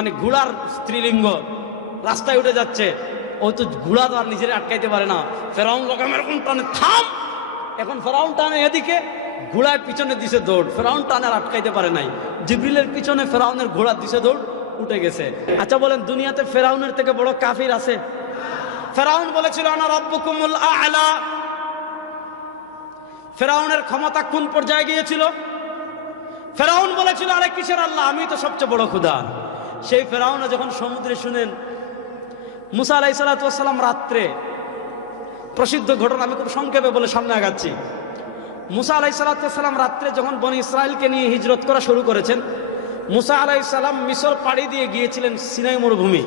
মানে ঘোড়ার স্ত্রীলিঙ্গ রাস্তায় উঠে যাচ্ছে, ও তো ঘোড়া তো আর নিজের আটকাইতে পারে না। ফেরাউন এরকম টানে, থাম। এখন ফেরাউন টানে এদিকে, ঘোড়ায় পিছনে দিছে দৌড়, ফেরাউন টানে আর আটকাইতে পারে নাই। জিবরিলের পিছনে ফেরাউনের ঘোড়া দিছে দৌড়, উঠে গেছে। আচ্ছা বলেন, দুনিয়াতে ফেরাউনের থেকে বড় কাফির আছে? ফেরাউন বলেছিল আনা রাব্বুকুমুল আ'লা। ফেরাউনের ক্ষমতা কোন পর্যায়ে গিয়েছিল? ফেরাউন বলেছিল আরে কিসের আল্লাহ, আমি তো সবচেয়ে বড় খোদা। সেই ফেরাউন যখন সমুদ্রে শুনেন মুসা আলাইহিস সালাতু ওয়াস সালাম রাত্রে, প্রসিদ্ধ ঘটনা, আমি খুব সংক্ষেপে বলে সামনে আগাচ্ছি। মুসা আলাইহিস সালাতু ওয়াস সালাম রাত্রে যখন বনি ইসরাইলকে নিয়ে হিজরত করা শুরু করেছেন, মুসা আলাইহিস সালাম মিশর পাড়ি দিয়ে গিয়েছিলেন সিনাই মরুভূমি,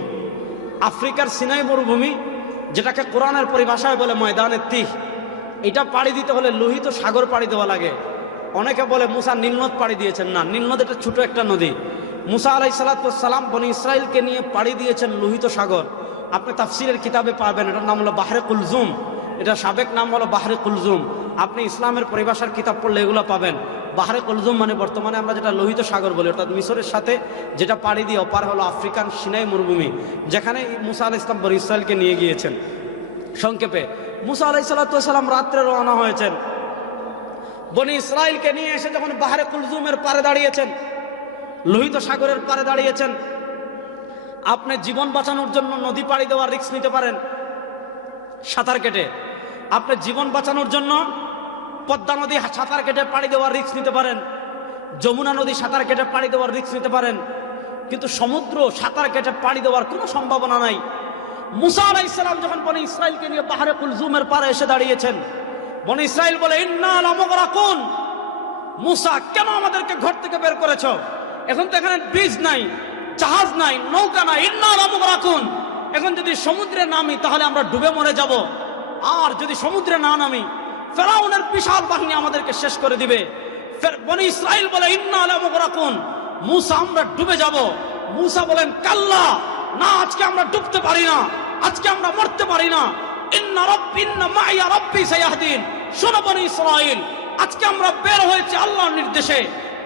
আফ্রিকার সিনাই মরুভূমি, যেটাকে কোরআনের পরিভাষায় বলে ময়দানে তিহ। এটা পাড়ি দিতে হলে লোহিত সাগর পাড়ি দেওয়া লাগে। অনেকে বলে মুসা নীলনদ পাড়ি দিয়েছেন, না, নীলনদ এটা ছোট একটা নদী। মুসা আলাইহিস সালাতু ওয়াস সালাম বনি ইসরাইলকে নিয়ে পাড়ি দিয়েছেন লোহিত সাগর। আপনি তাফসিরের কিতাবে পাবেন, এটার নাম হলো বাহরে কুলজুম, এটা সাবেক নাম হলো বাহরে কুলজুম। আপনি ইসলামের পরিভাষার কিতাব পড়লে এগুলো পাবেন। বাহরে কুলজুম মানে বর্তমানে আমরা যেটা লোহিত সাগর বলি, অর্থাৎ মিশরের সাথে যেটা পাড়ি দিয়ে অপার হলো আফ্রিকান সিনাই মরুভূমি, যেখানে মুসা আলাইহিস সালাম বনি ইসরাইলকে নিয়ে গিয়েছেন। সংক্ষেপে মুসা আলাইহিস সালাতু ওয়াস সালাম রাত্রে রওনা হয়েছেন, বনি ইসরাইলকে নিয়ে এসে যখন বাহরে কুলজুমের পারে দাঁড়িয়েছেন, লোহিত সাগরের পারে দাঁড়িয়েছেন, আপনি জীবন বাঁচানোর জন্য নদী পাড়ি দেওয়ার রিস্ক নিতে পারেন সাঁতার কেটে। আপনি জীবন বাঁচানোর জন্য পদ্মা নদী সাঁতার কেটে পাড়ি দেওয়ার রিস্ক নিতে পারেন, যমুনা নদী সাঁতার কেটে পাড়ি দেওয়ার রিস্ক নিতে পারেন, কিন্তু সমুদ্র সাঁতার কেটে পাড়ি দেওয়ার কোনো সম্ভাবনা নাই। মুসা আলাইহিস সালাম যখন বনি ইসরাইলকে নিয়ে বাহরে কুলজুমের পারে এসে দাঁড়িয়েছেন, বনি ইসরাইল বলে ইন্না লামুগরাকুন, মুসা কেন আমাদেরকে ঘর থেকে বের করেছো? এখন তো এখানে ব্রিজ নাই, জাহাজ নাই, নৌকা নাই, ইন্না লামুগরাকুন। এখন যদি সমুদ্রে নামি তাহলে আমরা ডুবে মরে যাব, আর যদি সমুদ্রে না নামি ফেরাউনের বিশাল বাহিনী আমাদেরকে শেষ করে দিবে। বনি ইসরাইল বলে ইন্না লামুগরাকুন, মুসা আমরা ডুবে যাব। মুসা বলেন কাল্লা, না, আজকে আমরা ডুবতে পারি না, আজকে আমরা মরতে পারি না। ইন্না রাব্বি ইন্না মাইয়া রাব্বি সায়াহদিন। শোনো বনি ইসরাইল, আজকে আমরা বের হয়েছি আল্লাহর নির্দেশে,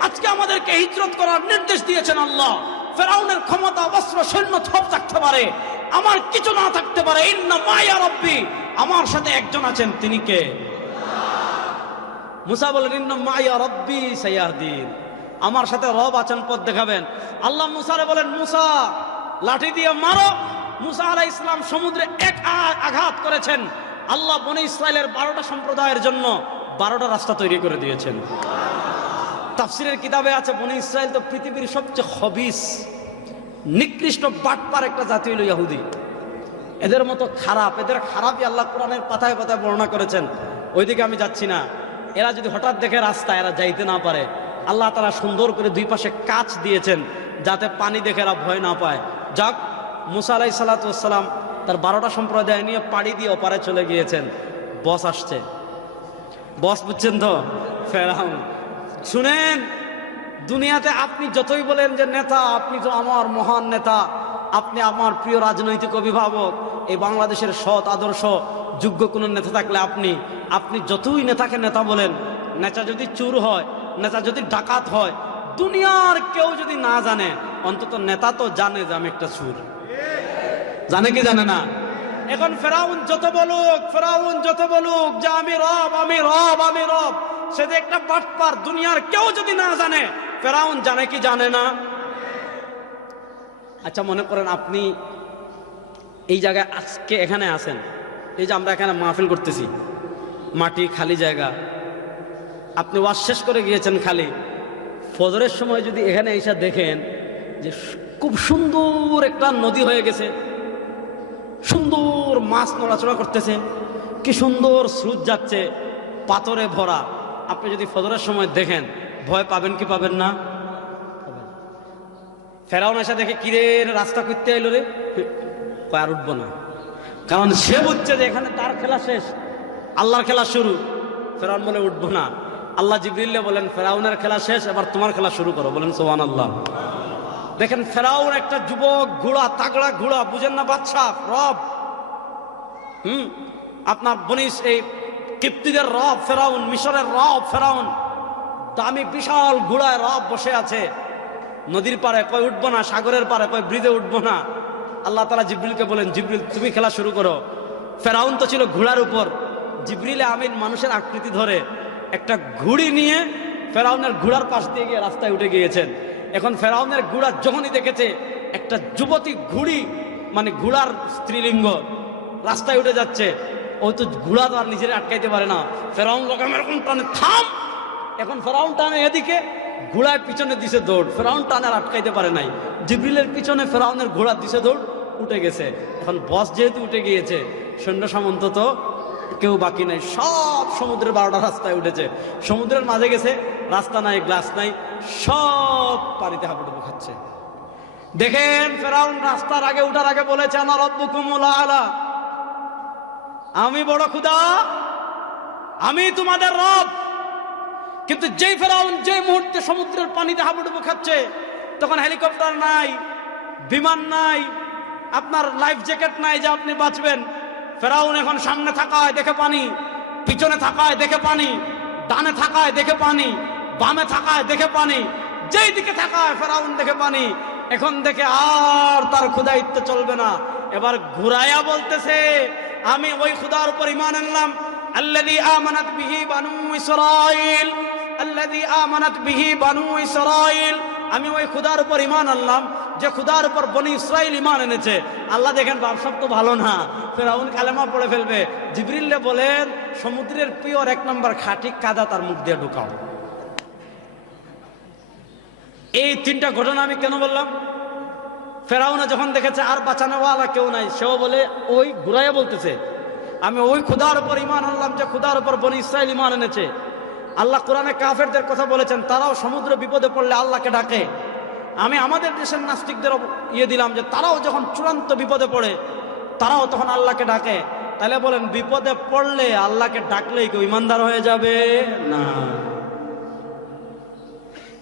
আজকে আমাদেরকে হিজরত করার নির্দেশ দিয়েছেন আল্লাহ। ফেরাউনের ক্ষমতা, অস্ত্র, সৈন্য সব থাকতে পারে, আমার কিছু না থাকতে পারে। ইন্না মাইয়া রাব্বি, আমার সাথে একজন আছেন, তিনি কে? মুসা বলেন ইন্না মাইয়া রাব্বি সায়াহদিন, আমার সাথে রব আছেন, পথ দেখাবেন। আল্লাহ মুসারে বলেন মুসা লাঠি দিয়ে মারো। মুসা আলাইহিস সালাম সমুদ্রে এক আঘাত করেছেন, আল্লাহ বনি ইসরাইলের 12টা সম্প্রদায়ের জন্য 12টা রাস্তা তৈরি করে দিয়েছেন। তাফসিরের কিতাবে আছে বনি ইসরাইল তো পৃথিবীর সবচেয়ে খবিস, নিকৃষ্ট বাটপার একটা জাতি হলো ইহুদি। এদের মতো খারাপ, এদের খারাপই আল্লাহ কোরআনের পাতায় পাতায় বর্ণনা করেছেন। ওইদিকে আমি যাচ্ছি না। এরা যদি হঠাৎ দেখে রাস্তা এরা যাইতে না পারে, আল্লাহ তাআলা সুন্দর করে দুই পাশে কাচ দিয়েছেন যাতে পানি দেখে এরা ভয় না পায়। যাক, মুসা আলাইহিস সালাতু ওয়াস সালাম তার 12টা সম্প্রদায় নিয়ে পাড়ি দিয়ে ওপারে চলে গিয়েছেন। বস আসছে, বস বুঝছেন তো, ফেরাউন। শুনেন, দুনিয়াতে আপনি যতই বলেন যে নেতা, আপনি তো আমার মহান নেতা, আপনি আমার প্রিয় রাজনৈতিক অভিভাবক, এই বাংলাদেশের সৎ আদর্শ যোগ্য কোন নেতা থাকলে আপনি যতই নেতাকে নেতা বলেন, নেতা যদি চোর হয়, নেতা যদি ডাকাত হয়, দুনিয়ার কেউ যদি না জানে, অন্তত নেতা তো জানে যে আমি একটা চোর। জানে কি জানে না? এখন ফেরাউন যত বলুক যে আমি রব, আমি রব, আমি রব, সে যে একটা বাটপার, দুনিয়ার কেউ যদি না জানে, ফেরাউন জানে কি জানে না? আচ্ছা মনে করেন আপনি এই জায়গায় আজকে এখানে আছেন, এই যে আমরা এখানে মাহফিল করতেছি, মাটি খালি জায়গা, আপনি ওয়াজ শেষ করে গিয়েছেন খালি, ফজরের সময় যদি এখানে এসে দেখেন যে খুব সুন্দর একটা নদী হয়ে গেছে, সুন্দর মাছ নড়াচড়া করতেছে, কি সুন্দর স্রোত যাচ্ছে, পাথরে ভরা, আপনি যদি ফজরের সময় দেখেন ভয় পাবেন কি পাবেন না? ফেরাউন এসে দেখে কিরে রাস্তা করতে এলো রে, আর উঠবো না, কারণ সে বুঝছে যে এখানে তার খেলা শেষ, আল্লাহর খেলা শুরু। ফেরাউন বলে উঠবো না। আল্লাহ জিবরিলে বলেন ফেরাউনের খেলা শেষ, এবার তোমার খেলা শুরু করো। বলেন সুবহানাল্লাহ। দেখেন ফেরাউন একটা যুবক ঘোড়া, তাগড়া ঘোড়া, বুঝেন না, বাদশাহ, রব, আপনার বনিস এই কিপ্তিদের রব ফেরাউন, মিশরের রব ফেরাউন, দামি বিশাল ঘোড়ায় রব বসে আছে। নদীর পাড়ে, কয় উঠবো না, সাগরের পাড়ে, কয় ব্রিজে উঠবো না। আল্লাহ তাআলা জিবরিলকে বলেন, জিবরিল তুমি খেলা শুরু করো। ফেরাউন তো ছিল ঘোড়ার উপর, জিবরিল আমিন মানুষের আকৃতি ধরে একটা ঘুড়ি নিয়ে ফেরাউনের ঘোড়ার পাশ দিয়ে গিয়ে রাস্তায় উঠে গিয়েছেন। এখন ফেরাউনের ঘোড়া যখনই দেখেছে একটা যুবতী ঘুড়ি, মানে ঘোড়ার স্ত্রীলিঙ্গ রাস্তায় উঠে যাচ্ছে, ও তো ঘোড়া তো আর নিজের আটকাইতে পারে না। ফেরাউন এরকম টানে, থাম। এখন ফেরাউন টানে এদিকে, ঘোড়ার পিছনে দিছে দৌড়। ফেরাউন টানে আর আটকাইতে পারে নাই, জিবরিলের পিছনে ফেরাউনের ঘোড়া দিছে দৌড়, উঠে গেছে। এখন বস যেহেতু উঠে গিয়েছে, সৈন্য সামন্ত তো কেউ বাকি নাই, সব সমুদ্রের 12টা রাস্তায় উঠেছে। সমুদ্রের মাঝে গেছে, রাস্তা নাই, গ্লাস নাই, সব পানিতে হাবুডুবু খাচ্ছে। দেখেন ফেরাউন রাস্তার আগে উঠার আগে বলেছে, আনা রব্বুকুমুল আলা, আমি বড় খোদা, আমি তোমাদের রব। কিন্তু যেই ফেরাউন যে মুহূর্তে সমুদ্রের পানিতে হাবুডুবু খাচ্ছে, তখন হেলিকপ্টার নাই, বিমান নাই, আপনার লাইফ জ্যাকেট নাই যে আপনি বাঁচবেন। ফেরাউন এখন সামনে থাকায় দেখে পানি, পিছনে থাকায় দেখে পানি, ডানে থাকায় দেখে পানি, বামে থাকায় দেখে পানি, যেই দিকে থাকায় ফেরাউন দেখে পানি। এখন দেখে আর তার খোদাইত্ব চলবে না, এবার ঘুরাইয়া বলতেছে, আমি ওই খোদার উপর ঈমান আনলাম, আল্লাযী আমানাত বিহি বানু ইসরাঈল, আল্লাযী আমানাত বিহি বানু ইসরাঈল। আমি ওই খোদার উপর ঈমান আনলাম যে খোদার উপর বনি ইসরাঈল ঈমান এনেছে। আল্লাহ দেখেন ব্যবসা তো ভালো না, ফেরাউন কালেমা পড়ে ফেলবে। জিবরিলে বলেন, সমুদ্রের পিওর 1 নম্বর খাঁটি কাদা তার মুখ দিয়ে ঢুকাও। এই 3টা ঘটনা আমি কেন বললাম? ফেরাউন যখন দেখেছে আর বাঁচানোওয়ালা কেউ নাই, সেও বলে, ওই ঘুরাইয়া বলতেছে, আমি ওই খোদার উপর ঈমান আনলাম যে খোদার উপর বনি ইসরাঈল ঈমান এনেছে। আল্লাহ কোরআনে কাফেরদের কথা বলেছেন, তারাও সমুদ্র বিপদে পড়লে আল্লাহকে ডাকে। আমি আমাদের দেশের নাস্তিকদের দিলাম যে তারাও যখন চূড়ান্ত বিপদে পড়ে, তারাও তখন আল্লাহকে ডাকে। তাহলে বলেন, বিপদে পড়লে আল্লাহকে ডাকলেই কেউ ইমানদার হয়ে যাবে না।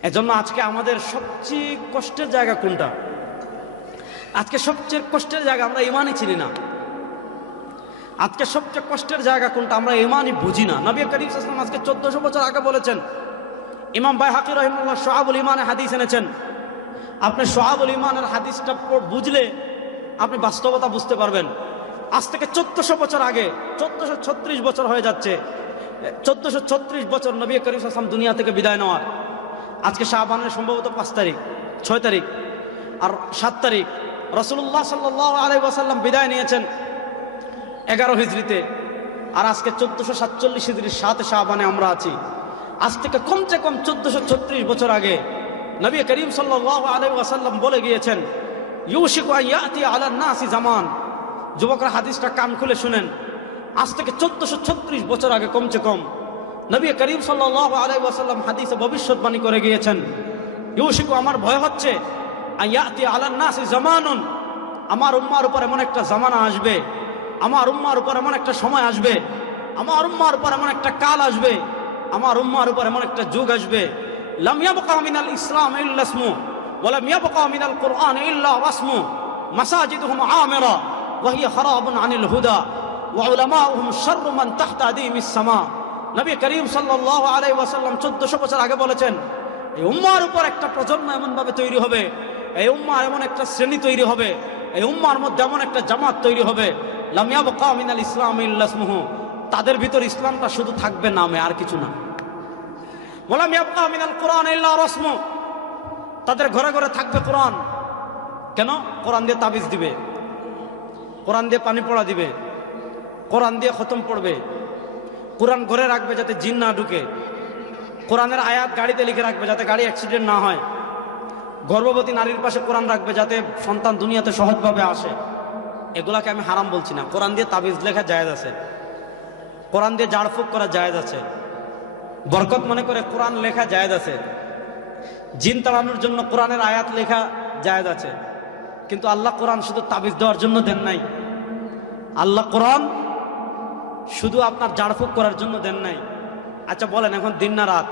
এজন্য আজকে আমাদের সবচেয়ে কষ্টের জায়গা কোনটা? আজকে সবচেয়ে কষ্টের জায়গা আমরা ইমানই চিনি না। আজকে সবচেয়ে কষ্টের জায়গা কোনটা? আমরা ইমানই বুঝি না। নবী করিম সাল্লাল্লাহু আলাইহি ওয়াসাল্লাম আজকে 1400 বছর আগে বলেছেন। ইমাম বাইহাকী রাহিমাহুল্লাহ শুআবুল ঈমানে হাদিস এনেছেন। আপনি শুআবুল ঈমানের হাদিসটা বুঝলে আপনি বাস্তবতা বুঝতে পারবেন। আজ থেকে 1400 বছর আগে, 1436 বছর হয়ে যাচ্ছে, 1436 বছর নবী করিম সাল্লাল্লাহু আলাইহি ওয়াসাল্লাম দুনিয়া থেকে বিদায় নেওয়ার। আজকে শাবানের সম্ভবত 5 তারিখ, 6 তারিখ আর 7 তারিখ। রাসূলুল্লাহ সাল্লাল্লাহু আলাইহি ওয়াসাল্লাম বিদায় নিয়েছেন 11 হিজরিতে, আর আজকে 1447 হিজরির 7 শাবানে আমরা আছি। আজ থেকে কমসে কম 1436 বছর আগে নবী করিম সাল্লাল্লাহু আলাইহি ওয়াসাল্লাম বলে গিয়েছেন, ইউশিকু আন ইয়াতি আলা নাসি জামান। যুবকরা হাদিসটা কান খুলে শুনেন। আজ থেকে 1436 বছর আগে কমসে কম নবী করিম সাল্লাল্লাহু আলাইহি ওয়াসাল্লাম হাদিসে ভবিষ্যৎবাণী করে গিয়েছেন, ইউশিকু, আমার ভয় হচ্ছে, আন ইয়াতি আলা নাসি জামানুন, আমার উম্মার উপর এমন একটা জামানা আসবে, আমার উম্মার উপর এমন একটা সময় আসবে, আমার উম্মার উপর এমন একটা কাল আসবে, আমার উম্মার উপর এমন একটা যুগ আসবে, লাম ইয়াবকা মিনাল ইসলাম ইল্লা ইসমু ওয়া লাম ইয়াবকা মিনাল কুরআন ইল্লা রাসমু, মাসাজিদুহুম আমিরা ওয়া হিয়া খারাবুন আনিল হুদা ওয়া উলামাউহুম শাররু মান তাহতা আদিমিস সামা। নবী করিম সাল্লাল্লাহু আলাইহি ওয়াসাল্লাম 1400 বছর আগে বলেছেন, এই উম্মার উপর একটা প্রজন্ম এমন ভাবে তৈরি হবে, এই উম্মার এমন একটা শ্রেণী তৈরি হবে, এই উম্মার মধ্যে এমন একটা জামাত তৈরি হবে, লাম ইয়াবকা মিনাল ইসলাম ইল্লা ইসমুহু, তাদের ভিতর ইসলামটা শুধু থাকবে নামে, আর কিছু না। ওয়া লাম ইয়াবকা মিনাল কুরআন ইল্লা রাসমু, তাদের ঘরে ঘরে থাকবে কোরআন। কেন? কোরআন দিয়ে তাবিজ দিবে, কোরআন দিয়ে পানি পড়া দিবে, কোরআন দিয়ে খতম পড়বে, কোরআন ঘরে রাখবে যাতে জিন না ঢুকে, কোরআনের আয়াত গাড়িতে লিখে রাখবে যাতে গাড়ি অ্যাক্সিডেন্ট না হয়, গর্ভবতী নারীর পাশে কোরআন রাখবে যাতে সন্তান দুনিয়াতে সহজভাবে আসে। এগুলাকে আমি হারাম বলছি না। কোরআন দিয়ে তাবিজ লেখা জায়েজ আছে, কোরআন দিয়ে ঝাড়ফুঁক করা জায়েজ আছে, বরকত মনে করে কোরআন লেখা জায়েজ আছে, জিন তাড়ানোর জন্য কোরআনের আয়াত লেখা জায়েজ আছে। কিন্তু আল্লাহ কোরআন শুধু তাবিজ দেওয়ার জন্য দেন নাই। আল্লাহ কোরআন শুধু আপনার ঝাড়ফুঁক করার জন্য দেন নাই। আচ্ছা বলেন, এখন দিন না রাত?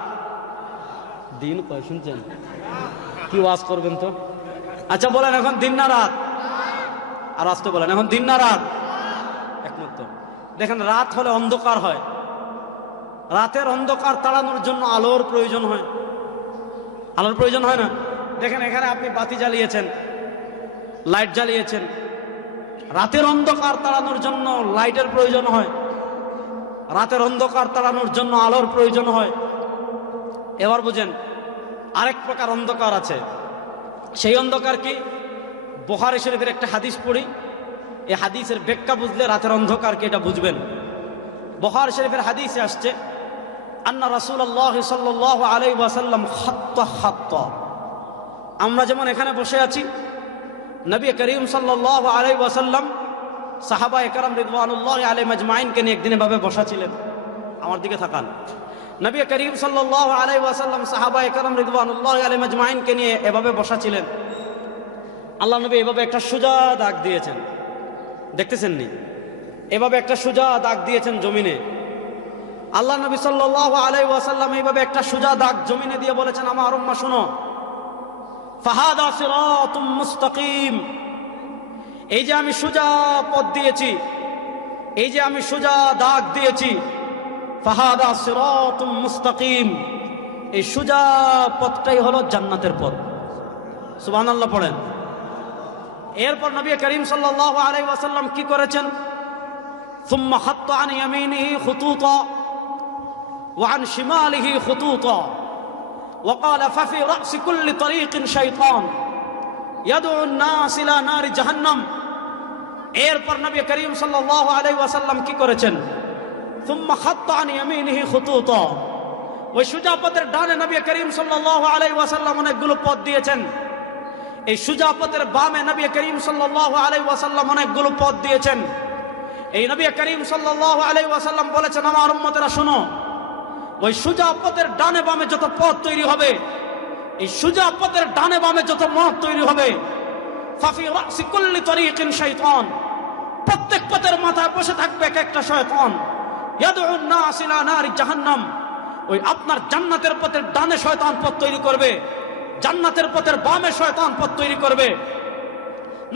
দিন কয় শুনছেন? কি ওয়াজ করবেন তো? আচ্ছা বলেন, এখন দিন না রাত? আর আসতে বলেন, এখন দিন না রাত? একমত তো? দেখেন, রাত হলে অন্ধকার হয়, রাতের অন্ধকার তাড়ানোর জন্য আলোর প্রয়োজন হয়। আলোর প্রয়োজন হয় না? দেখেন এখানে আপনি বাতি জ্বালিয়েছেন, লাইট জ্বালিয়েছেন, রাতের অন্ধকার তাড়ানোর জন্য লাইটের প্রয়োজন হয়, রাতের অন্ধকার তাড়ানোর জন্য আলোর প্রয়োজন হয়। এবার বুঝেন আরেক প্রকার অন্ধকার আছে। সেই অন্ধকার কি? বুখারী শরীফের একটা হাদিস পড়ি, এই হাদিসের ব্যাখ্যা বুঝলে রাতের অন্ধকারকে এটা বুঝবেন। বুখারী শরীফের হাদিসে আসছে, আন্না রাসূলুল্লাহ সাল্লাল্লাহু আলাইহি ওয়াসাল্লাম খাত্তা। আমরা যেমন এখানে বসে আছি, নবী করিম সাল্লাল্লাহু আলাইহি ওয়াসাল্লাম সাহাবায়ে কেরাম রিদওয়ানুল্লাহি আলাইহিম আজমাইনকে নিয়ে একদিন এভাবে বসা ছিলেন। আমার দিকে তাকান। নবী করিম সাল্লাল্লাহু আলাইহি ওয়াসাল্লাম সাহাবায়ে কেরাম রিদওয়ানুল্লাহি আলাইহিম আজমাইনকে নিয়ে এভাবে বসা ছিলেন। আল্লাহ নবী এভাবে একটা সোজা দাগ দিয়েছেন, দেখতেছেন নি? এভাবে একটা সোজা দাগ দিয়েছেন জমিনে। আল্লাহ নবী সাল্লাল্লাহু আলাইহি ওয়াসাল্লাম এইভাবে একটা সোজা দাগ জমিনে দিয়ে বলেছেন, আমার উম্মাহ শোনো, ফাহাদা সিরাতুম মুস্তাকিম। এই যে আমি সোজা পথ দিয়েছি, এই যে আমি সোজা দাগ দিয়েছি, ফাহাদা সিরাতুম মুস্তাকিম, এই সোজা পথটাই হলো জান্নাতের পথ। সুবহানাল্লাহ পড়েন। এরপর নবী করিম সাল্লাল্লাহু আলাইহি ওয়াসাল্লাম কি করেছেন? সুম্মা খাত্তা আন ইয়ামিনিহি খুতুতা ওয়া আন শিমালিহি খুতুতা ওয়া ক্বালা ফাফি রাসি কুল্লি তরিকিন শাইতান ইয়াদউ আন-নাস ইলা নারি জাহান্নাম। এরপর নবী করিম সাল্লাল্লাহু আলাইহি ওয়াসাল্লাম কি করেছেন? সুম্মা খাত্তা আন ইয়ামিনিহি খুতুতা, ওই সোজা পথের ডানে নবী করিম সাল্লাল্লাহু আলাইহি ওয়াসাল্লাম অনেকগুলো পথ দিয়েছেন। এই সোজা পথের বামে নবী করিম সাল্লাল্লাহু আলাইহি ওয়াসাল্লাম অনেকগুলো পথ দিয়েছেন। এই নবী করিম সাল্লাল্লাহু আলাইহি ওয়াসাল্লাম বলেছেন, আমার উম্মতেরা শোনো, ওই সোজা পথের ডানে বামে যত পথ তৈরি হবে, এই সোজা পথের ডানে বামে যত পথ তৈরি হবে, ফাফি রাসি কুল্লি তরিকিন শাইতান, প্রত্যেক পথের মাথায় বসে থাকবে এক একটা শয়তান, ইয়াদউ আন-নাস ইলা নারি জাহান্নাম। ওই আপনার জান্নাতের পথের ডানে শয়তান পথ তৈরি করবে, জান্নাতের পথের বামে শয়তান পথ তৈরি করবে।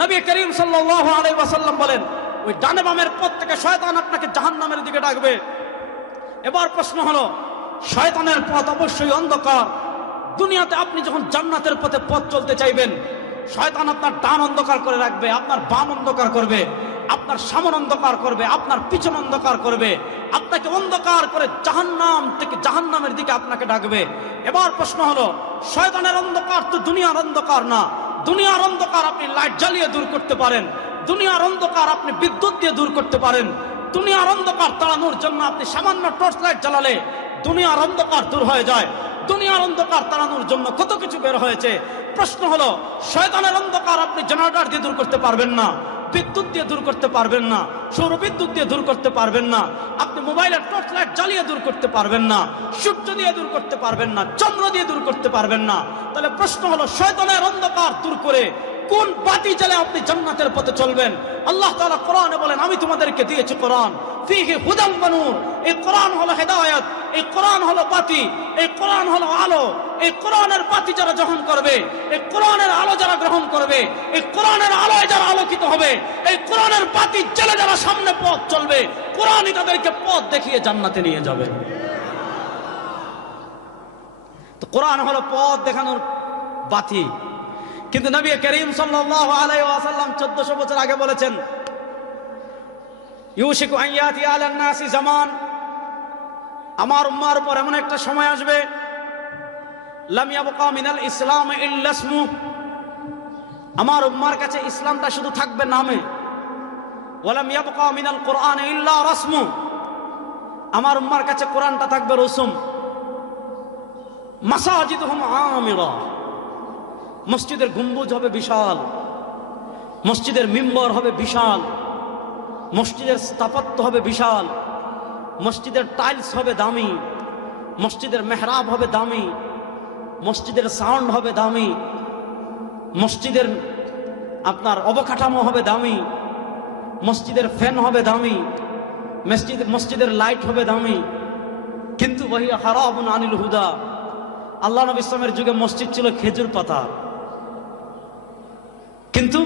নবী করিম সাল্লাল্লাহু আলাইহি ওয়াসাল্লাম বলেন, ওই ডানে বামের পথ থেকে শয়তান আপনাকে জাহান্নামের দিকে ডাকবে। এবার প্রশ্ন হলো, শয়তানের পথ অবশ্যই অন্ধকার। দুনিয়াতে আপনি যখন জান্নাতের পথে পথ চলতে চাইবেন, শয়তান আপনার ডান অন্ধকার করে রাখবে, আপনার বাম অন্ধকার করবে, আপনার সামনে অন্ধকার করবে, আপনার পিছন অন্ধকার করবে, আপনাকে অন্ধকার করে জাহান্নাম থেকে জাহান্নামের দিকে আপনাকে ডাকবে। এবার প্রশ্ন হলো, শয়তানের অন্ধকার তো দুনিয়ার অন্ধকার না। দুনিয়ার অন্ধকার আপনি লাইট জ্বালিয়ে দূর করতে পারেন, দুনিয়ার অন্ধকার আপনি বিদ্যুৎ দিয়ে দূর করতে পারেন। দুনিয়ার অন্ধকার তাড়ানোর জন্য আপনি সামান্য টর্চ লাইট জ্বালালে দুনিয়ার অন্ধকার দূর হয়ে যায়। দুনিয়ার অন্ধকার তাড়ানোর জন্য কত কিছু বের হয়েছে। প্রশ্ন হলো, শয়তানের অন্ধকার আপনি জেনারেটর দিয়ে দূর করতে পারবেন না, বিদ্যুৎ দিয়ে দূর করতে পারবেন না, সৌর বিদ্যুৎ দিয়ে দূর করতে পারবেন না, আপনি মোবাইলের টর্চ লাইট জ্বালিয়ে দূর করতে পারবেন না, সূর্য দিয়ে দূর করতে পারবেন না, চন্দ্র দিয়ে দূর করতে পারবেন না। তাহলে প্রশ্ন হলো, শয়তানের অন্ধকার দূর করে কোন বাতি জ্বালে আপনি জান্নাতের পথে চলবেন? আল্লাহ তাআলা কোরআনে বলেন, আমি তোমাদেরকে দিয়েছি কোরআন, ফীহি হুদাম ওয়া নূর। এই কোরআন হলো হেদায়েত, এই কোরআন হলো বাতি, এই কোরআন হলো আলো। এই কোরআনের বাতি যারা গ্রহণ করবে, এই কোরআনের আলো যারা গ্রহণ করবে, এই কোরআনের আলোয় যারা আলোকিত হবে, এই কোরআনের বাতি জ্বালে যারা সামনে পথ চলবে, কোরআনই তাদেরকে পথ দেখিয়ে জান্নাতে নিয়ে যাবে। তো কোরআন হলো পথ দেখানোর বাতি। কিন্তু নবী করিম সাল্লাল্লাহু আলাইহি ওয়াসাল্লাম 1400 বছর আগে বলেছেন, ইউশিকু আন ইয়াতি আলান নাসি জামান, আমার উম্মার উপর এমন একটা সময় আসবে, লাম ইয়াবকা মিনাল ইসলাম ইল্লা ইসমু, আমার উম্মার কাছে ইসলামটা শুধু থাকবে নামে, ওয়ালাম ইয়াবকা মিনাল কুরআন ইল্লা রাসমু, আমার উম্মার কাছে কোরআনটা থাকবে রসুম। মাসাজিদুহুম আমিরা, মসজিদের গম্বুজ হবে বিশাল, মসজিদের মিম্বর হবে বিশাল, মসজিদের স্থাপত্য হবে বিশাল, মসজিদের টাইলস হবে দামি, মসজিদের মেহরাব হবে দামি, মসজিদের সাউন্ড হবে দামি, মসজিদের আপনার অবকাঠামো হবে দামি, মসজিদের ফ্যান হবে দামি, মসজিদের লাইট হবে দামি। কিন্তু ওয়াহিয়া হারাবুন আনিল হুদা, আল্লাহ নবী ইসলামের যুগে মসজিদ ছিল খেজুর পাতা, কিন্তু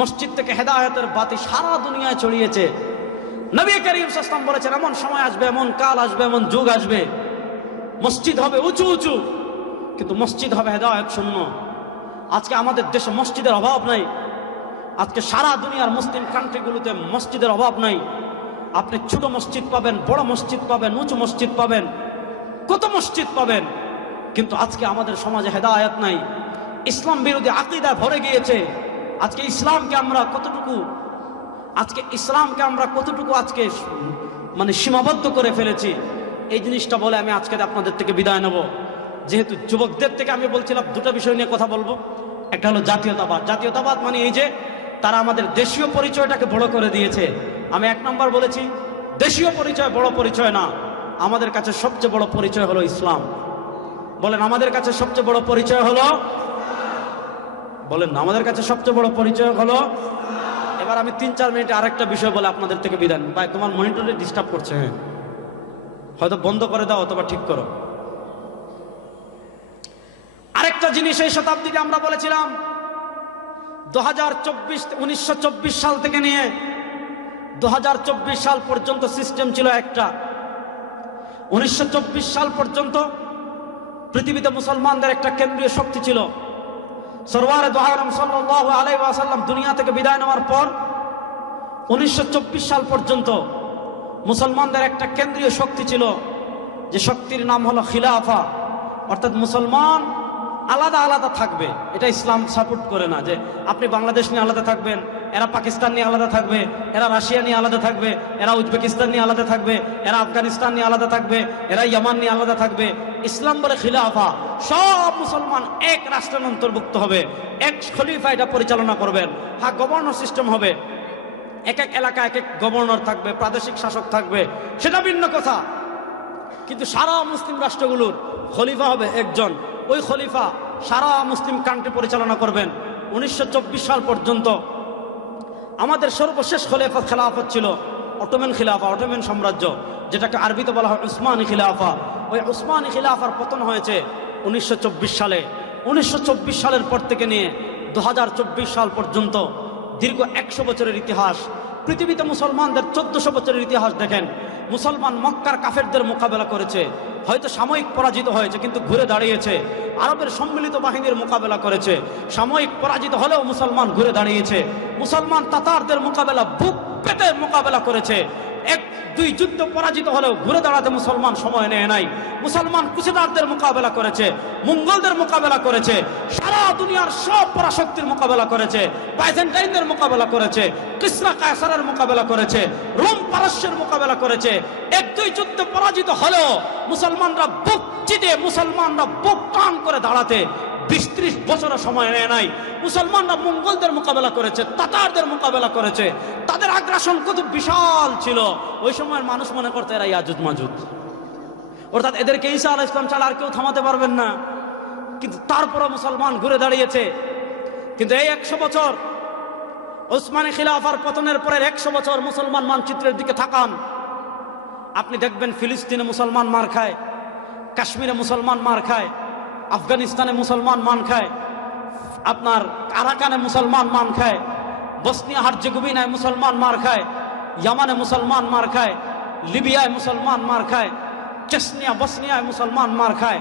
মসজিদ থেকে হেদায়েতের বাতি সারা দুনিয়ায় ছড়িয়েছে। নবী করিম সাল্লাল্লাহু আলাইহি ওয়াসাল্লাম বলেছেন, এমন সময় আসবে, এমন কাল আসবে, এমন যুগ আসবে, মসজিদ হবে উঁচু উঁচু, কিন্তু মসজিদ হবে হেদায়েত শূন্য। আজকে আমাদের দেশে মসজিদের অভাব নাই। আজকে সারা দুনিয়ার মুসলিম কান্ট্রিগুলোতে মসজিদের অভাব নাই। আপনি ছোট মসজিদ পাবেন, বড় মসজিদ পাবেন, উঁচু মসজিদ পাবেন, কত মসজিদ পাবেন, কিন্তু আজকে আমাদের সমাজে হেদায়েত নাই। ইসলাম বিরোধী আকীদা ভরে গিয়েছে। আজকে ইসলামকে আমরা কতটুকু আজকে মানে সীমাবদ্ধ করে ফেলেছি। এই জিনিসটা বলে আমি আজকে আপনাদের থেকে বিদায় নেব। যেহেতু যুবকদের থেকে আমি বলছিলাম দুটো বিষয় নিয়ে কথা বলবো। একটা হলো জাতীয়তাবাদ। জাতীয়তাবাদ মানে এই যে তারা আমাদের দেশীয় পরিচয়টাকে বড় করে দিয়েছে। আমি এক নম্বর বলেছি, দেশীয় পরিচয় বড় পরিচয় না, আমাদের কাছে সবচেয়ে বড় পরিচয় হলো ইসলাম। বলেন আমাদের কাছে সবচেয়ে বড় পরিচয় হলো, বলেন আমাদের কাছে সবচেয়ে বড় পরিচয় হলো। এবার আমি 3-4 মিনিটে আরেকটা বিষয় বলে আপনাদের থেকে বিদায়। ভাই তোমার মনিটরে ডিস্টার্ব করছে, হ্যাঁ হয়তো বন্ধ করে দাও অথবা ঠিক করো। আরেকটা জিনিস এই শতাব্দীতে আমরা বলেছিলাম 1924 সাল থেকে নিয়ে 2024 সাল পর্যন্ত সিস্টেম ছিল একটা। 1924 সাল পর্যন্ত পৃথিবীতে মুসলমানদের একটা কেন্দ্রীয় শক্তি ছিল। সরওয়ারে দো আলম সাল্লাল্লাহু আলাইহি ওয়াসাল্লাম দুনিয়া থেকে বিদায় নেওয়ার পর 1924 সাল পর্যন্ত মুসলমানদের একটা কেন্দ্রীয় শক্তি ছিল, যে শক্তির নাম হলো খিলাফা। অর্থাৎ মুসলমান আলাদা আলাদা থাকবে। এটা ইসলাম সাপোর্ট করে না যে আপনি বাংলাদেশ নিয়ে আলাদা থাকবেন, এরা পাকিস্তান নিয়ে আলাদা থাকবে, এরা রাশিয়া নিয়ে আলাদা থাকবে, এরা উজবেকিস্তান নিয়ে আলাদা থাকবে, এরা আফগানিস্তান নিয়ে আলাদা থাকবে, এরা ইয়ামান নিয়ে আলাদা থাকবে। ইসলাম বলে খিলাফা, সব মুসলমান এক রাষ্ট্রের অন্তর্ভুক্ত হবে, এক খলিফা এটা পরিচালনা করবেন। হ্যাঁ, গভর্নর সিস্টেম হবে, এক এক এলাকা এক এক গভর্নর থাকবে, প্রাদেশিক শাসক থাকবে, সেটা ভিন্ন কথা। কিন্তু সারা মুসলিম রাষ্ট্রগুলোর খলিফা হবে একজন। ওই খলিফা সারা মুসলিম কান্ট্রি পরিচালনা করবেন। 1924 সাল পর্যন্ত আমাদের সর্বশেষ খেলাফত ছিল অটোমান খিলাফা, অটোমান সাম্রাজ্য, যেটাকে আরবিতে বলা হয় উসমানী খিলাফা। ওই উসমানী খিলাফার পতন হয়েছে 1924 সালে। 1924 সালের পর থেকে নিয়ে 2024 সাল পর্যন্ত দীর্ঘ 100 বছরের ইতিহাস। পৃথিবীতে মুসলমানদের 1400 বছরের ইতিহাস দেখেন। মুসলমান মক্কার কাফেরদের মোকাবেলা করেছে, হয়তো সাময়িক পরাজিত হয়েছে কিন্তু ঘুরে দাঁড়িয়েছে। আরবের সম্মিলিত বাহিনীর মোকাবেলা করেছে, সাময়িক পরাজিত হলেও মুসলমান ঘুরে দাঁড়িয়েছে। মুসলমান তাতারদের মোকাবেলা বুক পেতে মোকাবেলা করেছে। 1-2 যুদ্ধ পরাজিত হলেও ঘুরে দাঁড়াতে মুসলমান সময় নেয় নাই। মুসলমান কুশিদারদের মোকাবেলা করেছে, মঙ্গলদের মোকাবেলা করেছে, সারা দুনিয়ার সব পরাশক্তির মোকাবেলা করেছে, বাইজেন্টাইনদের মোকাবেলা করেছে, কিসরা কায়সারের মোকাবেলা করেছে, রোম পারস্যের মোকাবেলা করেছে। 1-2 যুদ্ধ পরাজিত হলেও মুসলমানরা বুক চিতে, মুসলমানরা বুক টান করে দাঁড়াতে 20-30 বছরের সময় নেয় নাই। মুসলমানরা মঙ্গলদের মোকাবেলা করেছে, তাতারদের মোকাবেলা করেছে। তাদের আগ্রাসন কত বিশাল ছিল। ওই সময়ের মানুষ মনে করতে এরা ইয়াজুজ মাজুজ, অর্থাৎ এদেরকে ঈসা আলাইহিস সালাম ছাড়া আর কেউ থামাতে পারবেন না। কিন্তু তারপরও মুসলমান ঘুরে দাঁড়িয়েছে। কিন্তু এই 100 বছর উসমানী খিলাফার পতনের পরের 100 বছর মুসলমান মানচিত্রের দিকে তাকান, আপনি দেখবেন ফিলিস্তিনে মুসলমান মার খায়, কাশ্মীরে মুসলমান মার খায়, আফগানিস্তানে মুসলমান মান খায়, আপনার আরাকানে মুসলমান মান খায়, বসনিয়া হার্জেগোভিনায় মুসলমান মার খায়, ইয়ামানে মুসলমান মার খায়, লিবিয়ায় মুসলমান মার খায়, চেচনিয়া বসনিয়ায় মুসলমান মার খায়।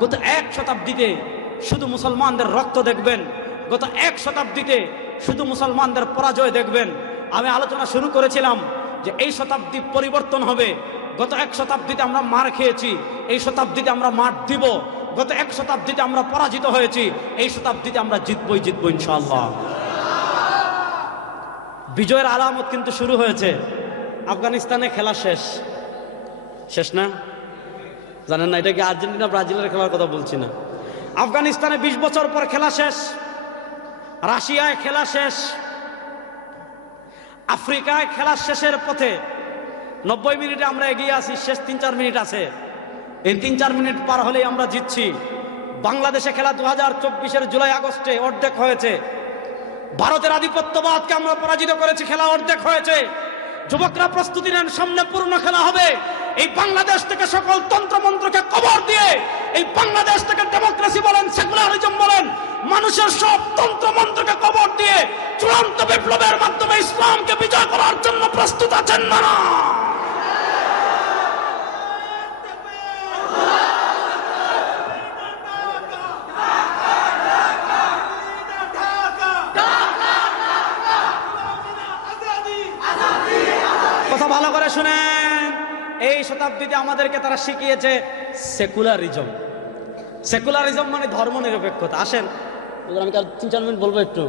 গত 1 শতাব্দীতে শুধু মুসলমানদের রক্ত দেখবেন, গত 1 শতাব্দীতে শুধু মুসলমানদের পরাজয় দেখবেন। আমি আলোচনা শুরু করেছিলাম যে এই শতাব্দী পরিবর্তন হবে। গত 1 শতাব্দীতে আমরা মার খেয়েছি, এই শতাব্দীতে আমরা মার দিব। গত 1 শতাব্দীতে আমরা পরাজিত হয়েছি, এই শতাব্দীতে আমরা জিতবই ইনশাআল্লাহ। বিজয়ের আলামত কিন্তু শুরু হয়েছে। আফগানিস্তানে খেলা শেষ না? জানেন না? এটা কি আর্জেন্টিনা ব্রাজিলের খেলার কথা বলছি না। আফগানিস্তানে 20 বছর পর খেলা শেষ, রাশিয়ায় খেলা শেষ, আফ্রিকায় খেলা শেষের পথে। 90 মিনিটে আমরা এগিয়ে আছি, শেষ 3-4 মিনিট আছে। এই 3-4 মিনিট পার হলেই আমরা জিতছি। বাংলাদেশে খেলা 2024-এর জুলাই আগস্টে অর্ধেক হয়েছে। ভারতের আধিপত্যবাদকে আমরা পরাজিত করেছি, খেলা অর্ধেক হয়েছে। যুবকরা প্রস্তুতি নেন, সামনে পূর্ণ খেলা হবে। এই বাংলাদেশ থেকে সকল তন্ত্রমন্ত্রকে কবর দিয়ে, এই বাংলাদেশ থেকে ডেমোক্রেসি বলেন, সেকুলারিজম বলেন, মানুষের সব তন্ত্রমন্ত্রকে কবর দিয়ে চূড়ান্ত বিপ্লবের মাধ্যমে ইসলামকে বিজয় করার জন্য প্রস্তুত আছেন না? ভালো করে শুনেন, এই শতাব্দীতে আমাদেরকে তারা শিখিয়েছে সেকুলারিজম। সেকুলারিজম মানে ধর্মনিরপেক্ষতা। আসেন আমি 3-4 মিনিট বলবো একটু।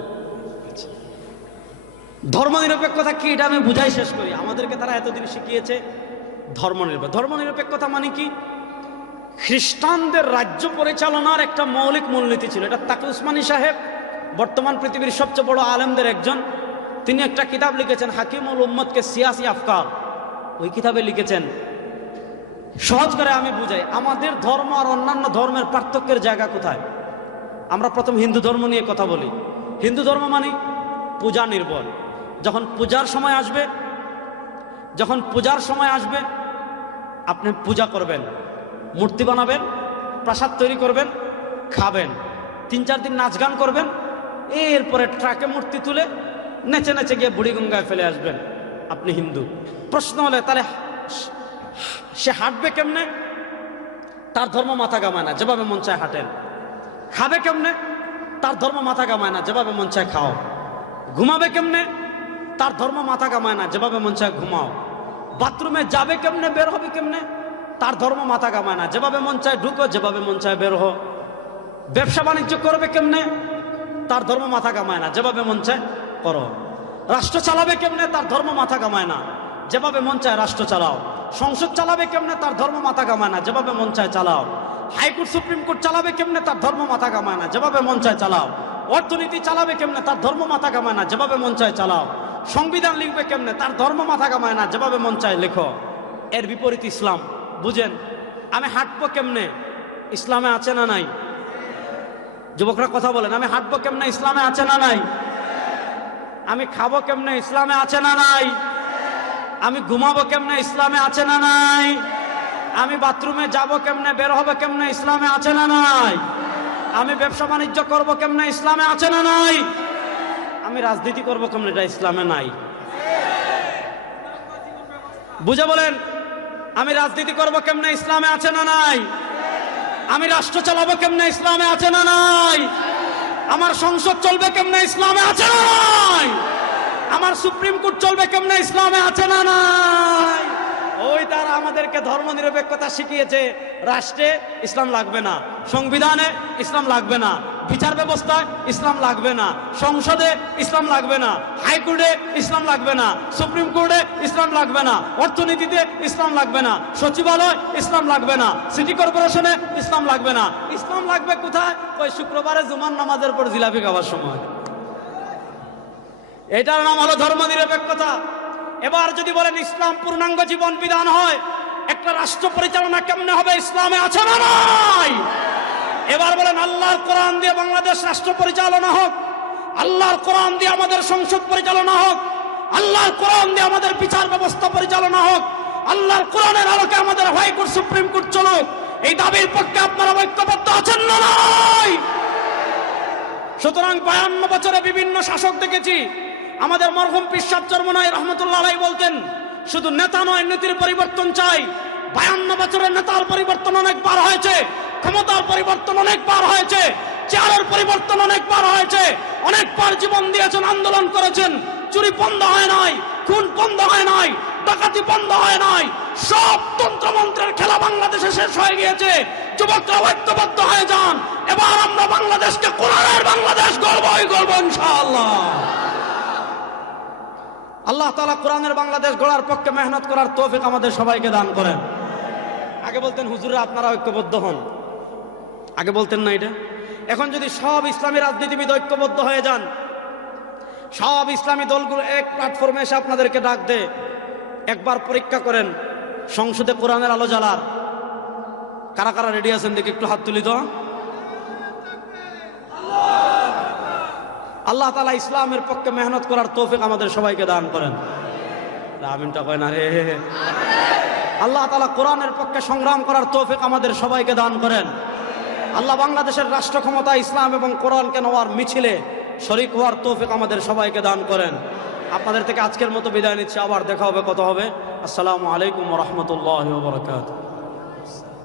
ধর্মনিরপেক্ষতা কি এটা আমি বুঝাই শেষ করি। আমাদেরকে তারা এতদিন শিখিয়েছে ধর্মনিরপেক্ষতা মানে কি? খ্রিস্টানদের রাজ্য পরিচালনার একটা মৌলিক মূলনীতি ছিল। এটা তাকি উসমানী সাহেব, বর্তমান পৃথিবীর সবচেয়ে বড় আলেমদের একজন, তিনি একটা কিতাব লিখেছেন হাকিমুল উম্মতকে সিয়াসি আফকার। ওই কিতাবে লিখেছেন, সহজ করে আমি বুঝাই, আমাদের ধর্ম আর অন্যান্য ধর্মের পার্থক্যের জায়গা কোথায়। আমরা প্রথম হিন্দু ধর্ম নিয়ে কথা বলি। হিন্দু ধর্ম মানে পূজা নির্ভর। যখন পূজার সময় আসবে আপনি পূজা করবেন, মূর্তি বানাবেন, প্রসাদ তৈরি করবেন, খাবেন, 3-4 দিন নাচ গান করবেন, এরপরে ট্রাকে মূর্তি তুলে নেচে নেচে গিয়ে বুড়িগঙ্গায় ফেলে আসবেন, আপনি হিন্দু। প্রশ্ন হলে তাহলে সে হাঁটবে কেমনে? তার ধর্ম মাথা কামায় না, যেভাবে মন চায় হাঁটেন। খাবে কেমনে? তার ধর্ম মাথা কামায় না, যেভাবে মন চায় খাও। ঘুমাবে কেমনে? তার ধর্ম মাথা কামায় না, যেভাবে মন চায় ঘুমাও। বাথরুমে যাবে কেমনে, বের হবে কেমনে? তার ধর্ম মাথা কামায় না, যেভাবে মন চায় ঢুকো, যেভাবে মন চায় বের হো। ব্যবসা বাণিজ্য করবে কেমনে? তার ধর্ম মাথা কামায় না, যেভাবে মন চায় করো। রাষ্ট্র চালাবে কেমনে? তার ধর্ম মাথা কামায় না, যেভাবে মন চায় রাষ্ট্র চালাও। সংসদ চালাবে কেমনে? তার ধর্ম মাথা কামায় না, যেভাবে মন চায় চালাও। হাইকোর্ট সুপ্রিম কোর্ট চালাবে কেমনে? তার ধর্ম মাথা কামায় না, যেভাবে মন চায় চালাও। অর্থনীতি চালাবে কেমনে? তার ধর্ম মাথা কামায় না, যেভাবে মন চায় চালাও। সংবিধান লিখবে কেমনে? তার ধর্ম মাথা কামায় না, যেভাবে মন চায় লেখো। এর বিপরীত ইসলাম। বুঝেন, আমি হাঁটবো কেমনে? ইসলামে আছে না নাই? যুবকরা কথা বলেন, আমি হাঁটবো কেমনে? ইসলামে আছে না নাই? আমি খাবো কেমনে? ইসলামে আছে না নাই? আমি ঘুমাবো কেমনে? ইসলামে আছে না নাই? আমি বাথরুমে যাব কেমনে, বের হবে কেমনে? ইসলামে আছে না নাই? আমি ব্যবসা বাণিজ্য করবো কেমনে? ইসলামে আছে না নাই? আমি রাজনীতি করবো কেমনে? এটা ইসলামে নাই। বুঝে বলেন, আমি রাজনীতি করবো কেমনে? ইসলামে আছে না নাই? আমি রাষ্ট্র চালাবো কেমনে? ইসলামে আছে না নাই? আমার সংসদ চলবে কেমনে? ইসলামে আছে না নাই? আমার সুপ্রিম কোর্ট চলবে কেমনে? ইসলামে আছে না নাই? ওই তারা আমাদেরকে ধর্ম নিরপেক্ষতা শিখিয়েছে। রাষ্ট্রে ইসলাম লাগবে না, সংবিধানে ইসলাম লাগবে না, বিচার ব্যবস্থায় ইসলাম লাগবে না, সংসদে ইসলাম লাগবে না, হাইকোর্টে ইসলাম লাগবে না, সুপ্রিম কোর্টে ইসলাম লাগবে না, অর্থনীতিতে ইসলাম লাগবে না, সচিবালয় ইসলাম লাগবে না, সিটি কর্পোরেশনে ইসলাম লাগবে না। ইসলাম লাগবে কোথায়? ওই শুক্রবারে জুমার নামাজের পর জিলাপি খাওয়ার সময়। এটার নাম হলো ধর্ম নিরপেক্ষতা। এবার যদি বলেন ইসলাম পূর্ণাঙ্গ জীবন বিধান হয়, একটা রাষ্ট্র পরিচালনা কেমনে হবে? ইসলামে আছে না নাই? এবার বলেন আল্লাহর কোরআন দিয়ে বাংলাদেশ রাষ্ট্র পরিচালনা হোক, আল্লাহর কোরআন দিয়ে আমাদের সংসদ পরিচালনা হোক, আল্লাহর কোরআন দিয়ে আমাদের বিচার ব্যবস্থা পরিচালনা হোক, আল্লাহর কোরআনের আলোকে আমাদের হাইকোর্ট সুপ্রিম কোর্ট চলুক। এই দাবির পক্ষে আপনারা ঐক্যবদ্ধ আছেন না নাই? সুতরাং 52 বছরে বিভিন্ন শাসক দেখেছি। আমাদের মরহুম পীর সাহেব চরমনাই রহমতুল্লাহ আলাইহি বলতেন, শুধু নেতা নয়, নীতির পরিবর্তন চাই। 52 বছরের নেতার পরিবর্তন অনেকবার হয়েছে, ক্ষমতার পরিবর্তন অনেকবার হয়েছে, চেয়ারের পরিবর্তন অনেকবার হয়েছে। অনেকবার জীবন দিয়েছেন, আন্দোলন করেছেন, চুরি বন্ধ হয় নাই, খুন বন্ধ হয় নাই, ডাকাতি বন্ধ হয় নাই। সব তন্ত্রমন্ত্রের খেলা বাংলাদেশে শেষ হয়ে গিয়েছে। যুবকরা ঐক্যবদ্ধ হয়ে যান। এবার আমরা বাংলাদেশকে কোরআনের বাংলাদেশ গড়বই গড়ব ইনশাআল্লাহ। আল্লাহ তাআলা কোরআনের বাংলাদেশ গড়ার পক্ষে মেহনত করার তৌফিক আমাদের সবাইকে দান করেন। আগে বলতেন হুজুরা আপনারা ঐক্যবদ্ধ হন, আগে বলতেন না এটা। এখন যদি সব ইসলামী রাজনীতিবিদ ঐক্যবদ্ধ হয়ে যান, সব ইসলামী দলগুলো এক প্ল্যাটফর্মে এসে আপনাদেরকে ডাক দেয়, একবার পরীক্ষা করেন সংসদে কোরআনের আলো জ্বালার। কারা কারা রেডি আছেন দেখি একটু হাত তুলি তো। আল্লাহ তাআলা ইসলামের পক্ষে মেহনত করার তৌফিক আমাদের সবাইকে দান করেন। আমিনটা কয় না রে। আল্লাহ তাআলা কোরআনের পক্ষে সংগ্রাম করার তৌফিক আমাদের সবাইকে দান করেন। আল্লাহ বাংলাদেশের রাষ্ট্র ক্ষমতা ইসলাম এবং কোরআনকে নেওয়ার মিছিলে শরীক হওয়ার তৌফিক আমাদের সবাইকে দান করেন। আপনাদের থেকে আজকের মতো বিদায় নিচ্ছি। আবার দেখা হবে, কথা হবে। আসসালামু আলাইকুম ওয়া রাহমাতুল্লাহি ওয়া বারাকাতুহু।